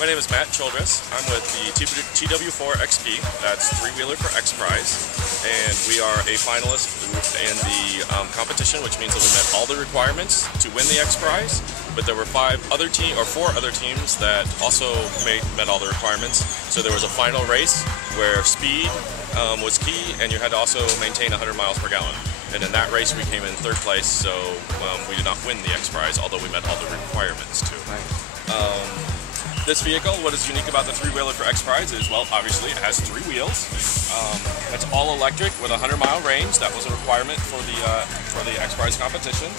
My name is Matt Childress. I'm with the TW4 XP, that's three-wheeler for XPrize, and we are a finalist in the competition, which means that we met all the requirements to win the XPrize, but there were four other teams that also met all the requirements. So there was a final race where speed was key, and you had to also maintain 100 miles per gallon. And in that race we came in third place, so we did not win the XPrize, although we met all the requirements too. This vehicle, what is unique about the three-wheeler for XPrize is, well, obviously it has three wheels. It's all electric with a 100-mile range. That was a requirement for the XPrize competition.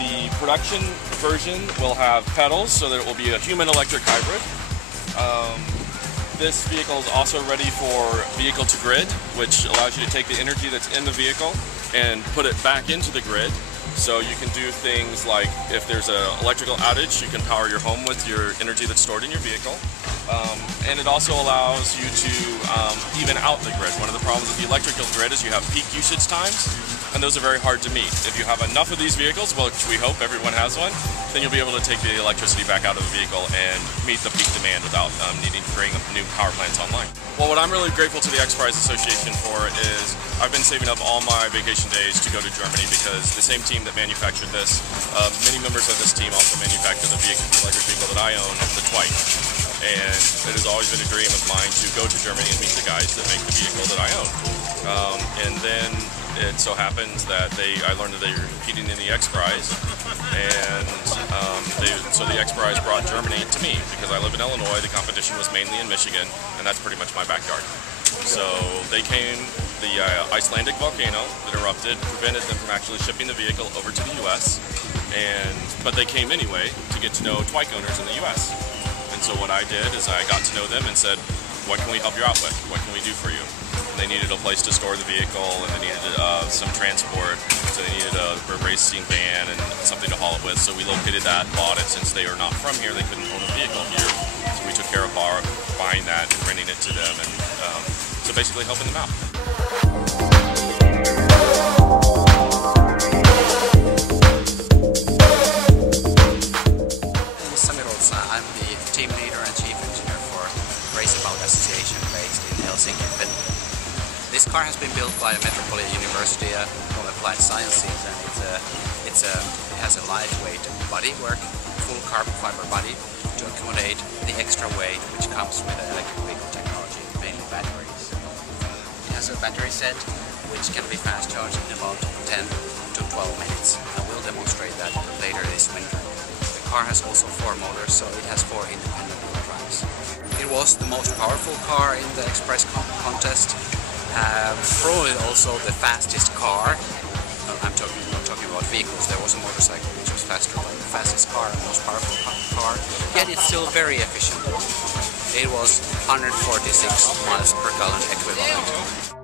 The production version will have pedals, so that it will be a human-electric hybrid. This vehicle is also ready for vehicle-to-grid, which allows you to take the energy that's in the vehicle and put it back into the grid. So you can do things like, if there's an electrical outage, you can power your home with your energy that's stored in your vehicle. And it also allows you to even out the grid. One of the problems with the electrical grid is you have peak usage times, and those are very hard to meet. If you have enough of these vehicles, which we hope everyone has one, then you'll be able to take the electricity back out of the vehicle and meet the peak demand without needing to bring new power plants online. Well, what I'm really grateful to the XPrize Association for is I've been saving up all my vacation days to go to Germany, because the same team that manufactured this, many members of this team also manufacture the electric vehicle that I own, the Twike. And it has always been a dream of mine to go to Germany and meet the guys that make the vehicle that I own. And then it so happens that I learned that they were competing in the XPrize, and so the XPrize brought Germany to me, because I live in Illinois. The competition was mainly in Michigan, and that's pretty much my backyard. So they came, the Icelandic volcano that erupted prevented them from actually shipping the vehicle over to the US, but they came anyway to get to know Twike owners in the US. And so what I did is I got to know them and said, what can we help you out with? What can we do for you? And they needed a place to store the vehicle, and they needed some transport, so they needed a racing van and something to haul it with. So we located that, bought it. Since they are not from here, they couldn't own a vehicle here. So we took care of buying that and renting it to them, and so basically helping them out. I'm the team leader and chief engineer for Raceabout Association based in Helsinki, Finland. This car has been built by Metropolitan University of Applied Sciences, and it has a lightweight bodywork, full carbon fiber body to accommodate the extra weight which comes with electric vehicle technology, mainly batteries. It has a battery set which can be fast charged in about 10 to 12 minutes, and we'll demonstrate that later this winter. The car has also 4 motors, so it has 4 independent wheel drives. It was the most powerful car in the XPrize contest, probably also the fastest car. I'm not talking about vehicles. There was a motorcycle which was faster, but the fastest car and most powerful car, yet it's still very efficient. It was 146 miles per gallon equivalent.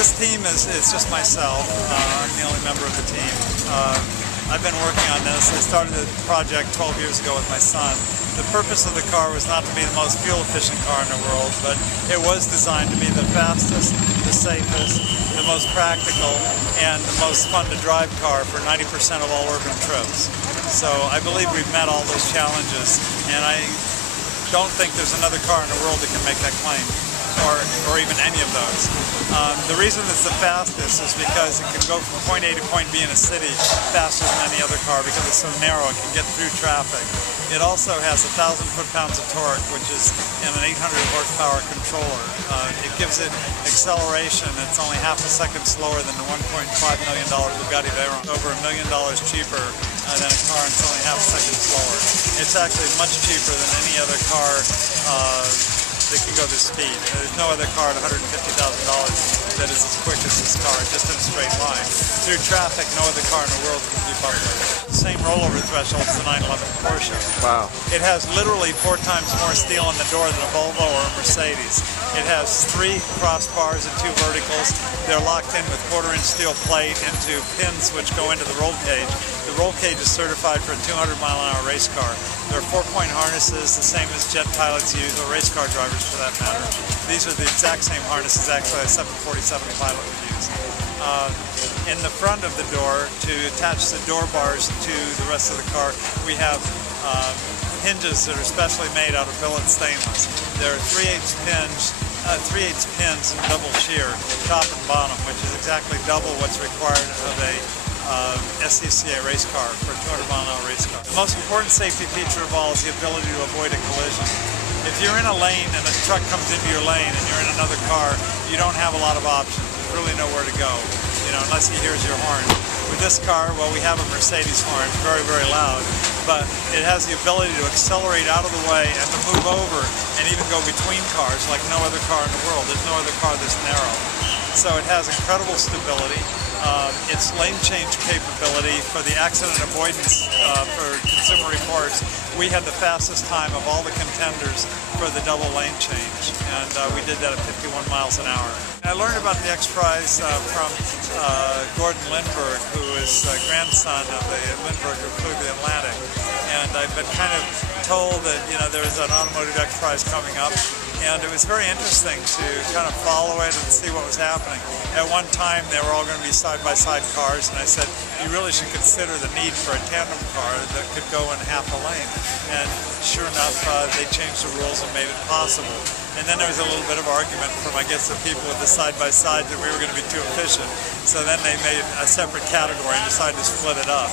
This team it's just myself. I'm the only member of the team. I've been working on this. I started the project 12 years ago with my son. The purpose of the car was not to be the most fuel-efficient car in the world, but it was designed to be the fastest, the safest, the most practical, and the most fun-to-drive car for 90% of all urban trips. So I believe we've met all those challenges, and I don't think there's another car in the world that can make that claim, or even any of those. The reason it's the fastest is because it can go from point A to point B in a city faster than any other car, because it's so narrow it can get through traffic. It also has 1,000 foot-pounds of torque, which is in an 800 horsepower controller. It gives it acceleration. It's only half a second slower than the $1.5 million Bugatti Veyron. Over $1 million cheaper than a car, and it's only half a second slower. It's actually much cheaper than any other car that can go the speed. There's no other car at $150,000 that is as quick as this car, just in a straight line. Through traffic, no other car in the world can keep up with it. The same rollover threshold as the 911 Porsche. Wow. It has literally 4 times more steel in the door than a Volvo or a Mercedes. It has 3 crossbars and 2 verticals. They're locked in with 1/4-inch steel plate into pins which go into the roll cage. The roll cage is certified for a 200-mile-an-hour race car. There are 4-point harnesses, the same as jet pilots use, or race car drivers for that matter. These are the exact same harnesses actually a 747 pilot would use. In the front of the door, to attach the door bars to the rest of the car, we have hinges that are specially made out of billet stainless. There are 3/8 pins in double shear, top and bottom, which is exactly double what's required of a SCCA race car for a 200-mile-an-hour race car. The most important safety feature of all is the ability to avoid a collision. If you're in a lane and a truck comes into your lane and you're in another car, you don't have a lot of options. There's really nowhere to go, unless he hears your horn. With this car, well, we have a Mercedes horn, very, very loud, but it has the ability to accelerate out of the way and to move over and even go between cars like no other car in the world. There's no other car this narrow. So it has incredible stability. Its lane change capability for the accident avoidance for Consumer Reports, we had the fastest time of all the contenders for the double lane change, and we did that at 51 miles an hour. I learned about the XPrize from Gordon Lindbergh, who is the grandson of the Lindbergh who flew the Atlantic, and I've been kind of told that there is an Automotive XPrize coming up, and it was very interesting to kind of follow it and see what was happening. At one time, they were all going to be side-by-side cars, and I said, you really should consider the need for a tandem car that could go in half a lane. And sure enough, they changed the rules and made it possible. And then there was a little bit of argument from, I guess, the people with the side-by-side that we were going to be too efficient. So then they made a separate category and decided to split it up.